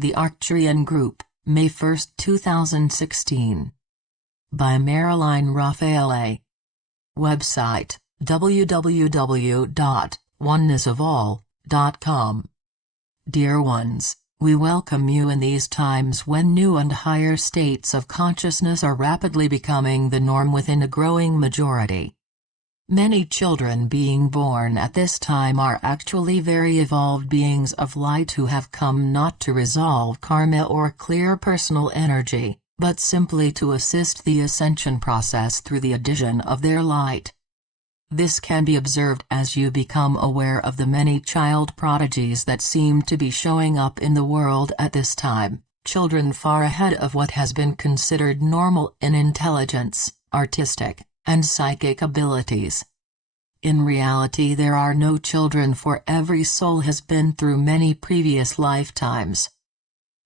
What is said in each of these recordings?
The Arcturian Group, May 1, 2016. By Marilyn Raffaele. Website, www.onenessofall.com. Dear ones, we welcome you in these times when new and higher states of consciousness are rapidly becoming the norm within a growing majority. Many children being born at this time are actually very evolved beings of light who have come not to resolve karma or clear personal energy, but simply to assist the ascension process through the addition of their light. This can be observed as you become aware of the many child prodigies that seem to be showing up in the world at this time, children far ahead of what has been considered normal in intelligence, artistic, and psychic abilities. In reality, there are no children, for every soul has been through many previous lifetimes.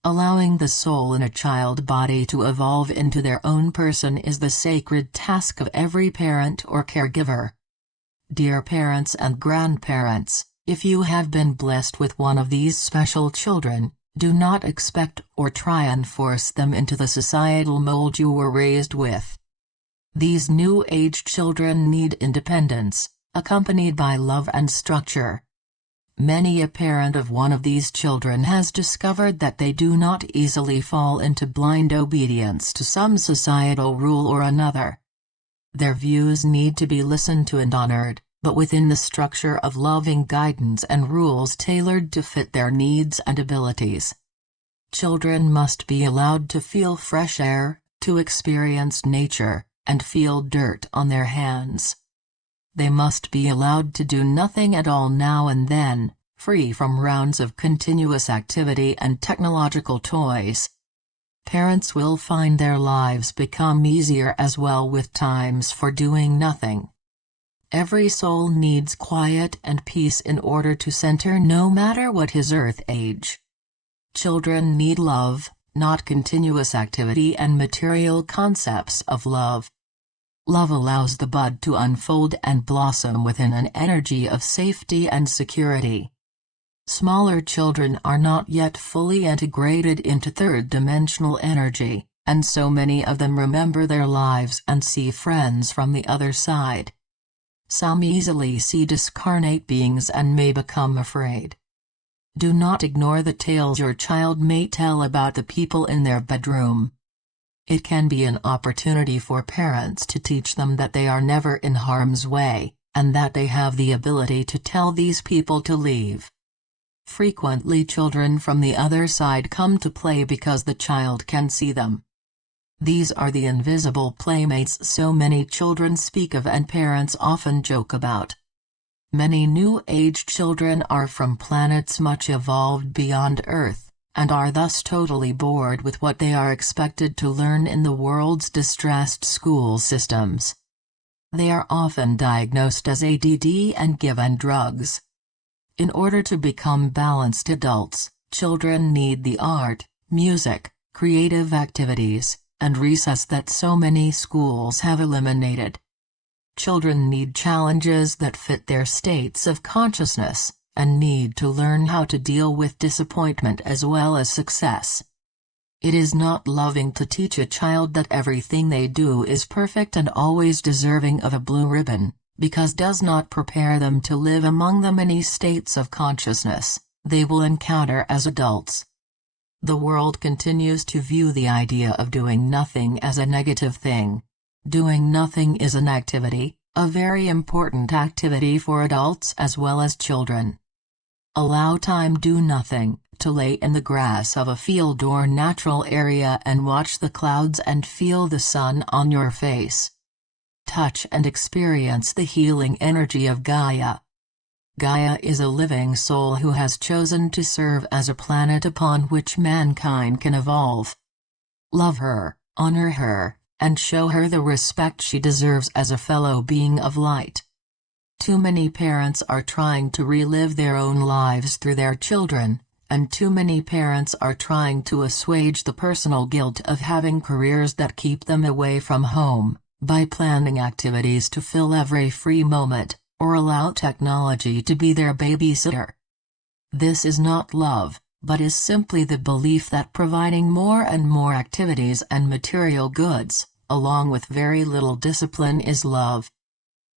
Allowing the soul in a child body to evolve into their own person is the sacred task of every parent or caregiver. Dear parents and grandparents, if you have been blessed with one of these special children, do not expect or try and force them into the societal mold you were raised with. These new age children need independence, accompanied by love and structure. Many a parent of one of these children has discovered that they do not easily fall into blind obedience to some societal rule or another. Their views need to be listened to and honored, but within the structure of loving guidance and rules tailored to fit their needs and abilities. Children must be allowed to feel fresh air, to experience nature, and feel dirt on their hands. They must be allowed to do nothing at all now and then, free from rounds of continuous activity and technological toys. Parents will find their lives become easier as well with times for doing nothing. Every soul needs quiet and peace in order to center, no matter what his earth age. Children need love, not continuous activity and material concepts of love. Love allows the bud to unfold and blossom within an energy of safety and security. Smaller children are not yet fully integrated into third-dimensional energy, and so many of them remember their lives and see friends from the other side. Some easily see discarnate beings and may become afraid. Do not ignore the tales your child may tell about the people in their bedroom. It can be an opportunity for parents to teach them that they are never in harm's way, and that they have the ability to tell these people to leave. Frequently, children from the other side come to play because the child can see them. These are the invisible playmates so many children speak of and parents often joke about. Many New Age children are from planets much evolved beyond Earth, and are thus totally bored with what they are expected to learn in the world's distressed school systems. They are often diagnosed as ADD and given drugs. In order to become balanced adults, children need the art, music, creative activities, and recess that so many schools have eliminated. Children need challenges that fit their states of consciousness, and need to learn how to deal with disappointment as well as success. It is not loving to teach a child that everything they do is perfect and always deserving of a blue ribbon, because does not prepare them to live among the many states of consciousness they will encounter as adults. The world continues to view the idea of doing nothing as a negative thing. Doing nothing is an activity, a very important activity for adults as well as children. Allow time, do nothing, to lay in the grass of a field or natural area and watch the clouds and feel the sun on your face. Touch and experience the healing energy of Gaia. Gaia is a living soul who has chosen to serve as a planet upon which mankind can evolve. Love her, honor her, and show her the respect she deserves as a fellow being of light. Too many parents are trying to relive their own lives through their children, and too many parents are trying to assuage the personal guilt of having careers that keep them away from home, by planning activities to fill every free moment, or allow technology to be their babysitter. This is not love, but is simply the belief that providing more and more activities and material goods, along with very little discipline, is love.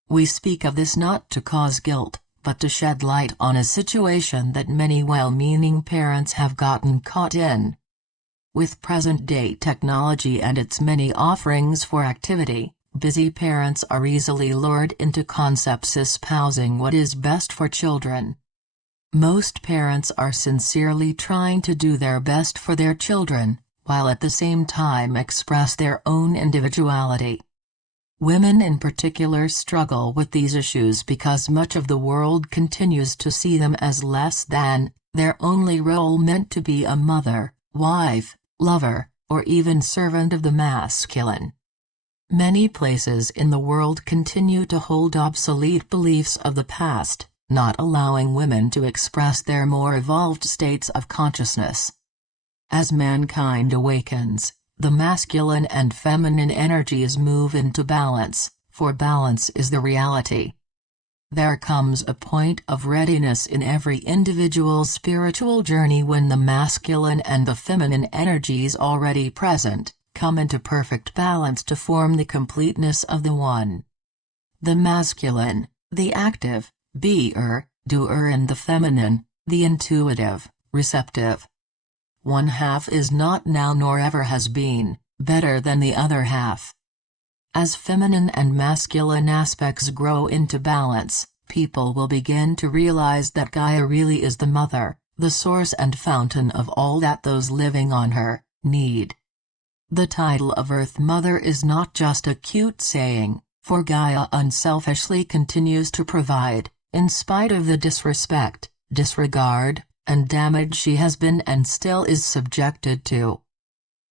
We speak of this not to cause guilt, but to shed light on a situation that many well-meaning parents have gotten caught in. With present-day technology and its many offerings for activity, busy parents are easily lured into concepts espousing what is best for children. Most parents are sincerely trying to do their best for their children, while at the same time express their own individuality. Women in particular struggle with these issues because much of the world continues to see them as less than, their only role meant to be a mother, wife, lover, or even servant of the masculine. Many places in the world continue to hold obsolete beliefs of the past, not allowing women to express their more evolved states of consciousness. As mankind awakens, the masculine and feminine energies move into balance, for balance is the reality. There comes a point of readiness in every individual's spiritual journey when the masculine and the feminine energies already present come into perfect balance to form the completeness of the one. The masculine, the active, beer, doer, and the feminine, the intuitive, receptive. One half is not now nor ever has been better than the other half. As feminine and masculine aspects grow into balance, people will begin to realize that Gaia really is the mother, the source and fountain of all that those living on her need. The title of Earth Mother is not just a cute saying, for Gaia unselfishly continues to provide, in spite of the disrespect, disregard, and damage she has been and still is subjected to.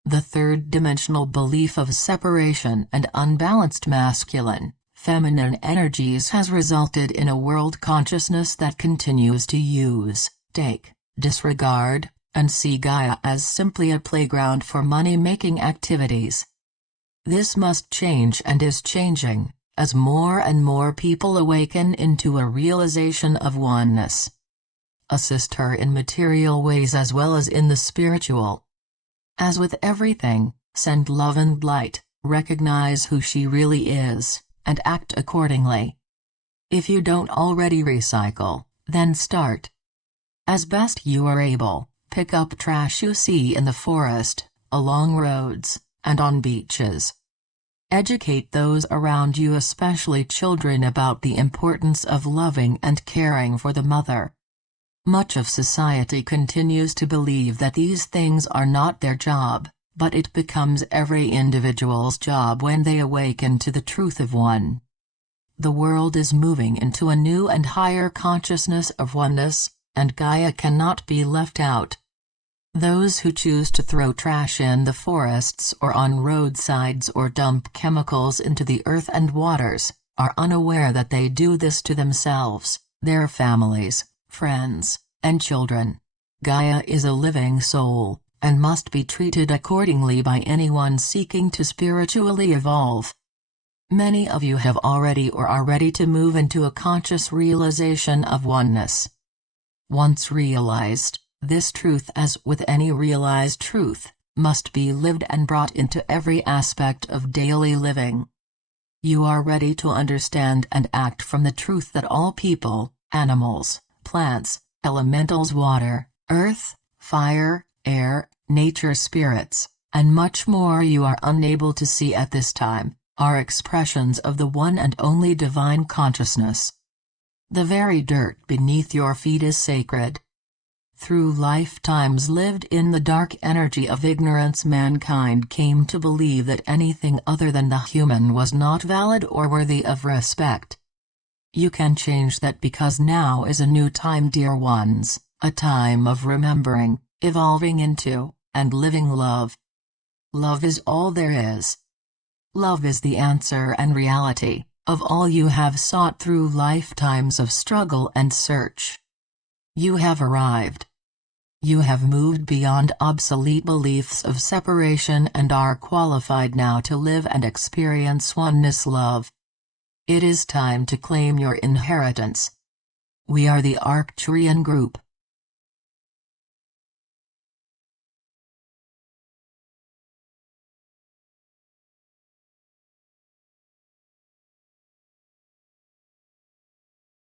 The third-dimensional belief of separation and unbalanced masculine, feminine energies has resulted in a world consciousness that continues to use, take, disregard, and see Gaia as simply a playground for money-making activities. This must change and is changing, as more and more people awaken into a realization of oneness. Assist her in material ways as well as in the spiritual. As with everything, send love and light, recognize who she really is, and act accordingly. If you don't already recycle, then start. As best you are able, pick up trash you see in the forest, along roads, and on beaches. Educate those around you, especially children, about the importance of loving and caring for the mother. Much of society continues to believe that these things are not their job, but it becomes every individual's job when they awaken to the truth of one. The world is moving into a new and higher consciousness of oneness, and Gaia cannot be left out. Those who choose to throw trash in the forests or on roadsides or dump chemicals into the earth and waters, are unaware that they do this to themselves, their families, friends, and children. Gaia is a living soul, and must be treated accordingly by anyone seeking to spiritually evolve. Many of you have already or are ready to move into a conscious realization of oneness. Once realized, this truth, as with any realized truth, must be lived and brought into every aspect of daily living. You are ready to understand and act from the truth that all people, animals, plants, elementals, water, earth, fire, air, nature, spirits, and much more you are unable to see at this time, are expressions of the one and only divine consciousness. The very dirt beneath your feet is sacred. Through lifetimes lived in the dark energy of ignorance, mankind came to believe that anything other than the human was not valid or worthy of respect. You can change that, because now is a new time, dear ones, a time of remembering, evolving into, and living love. Love is all there is. Love is the answer and reality of all you have sought through lifetimes of struggle and search. You have arrived. You have moved beyond obsolete beliefs of separation and are qualified now to live and experience oneness love. It is time to claim your inheritance. We are the Arcturian group,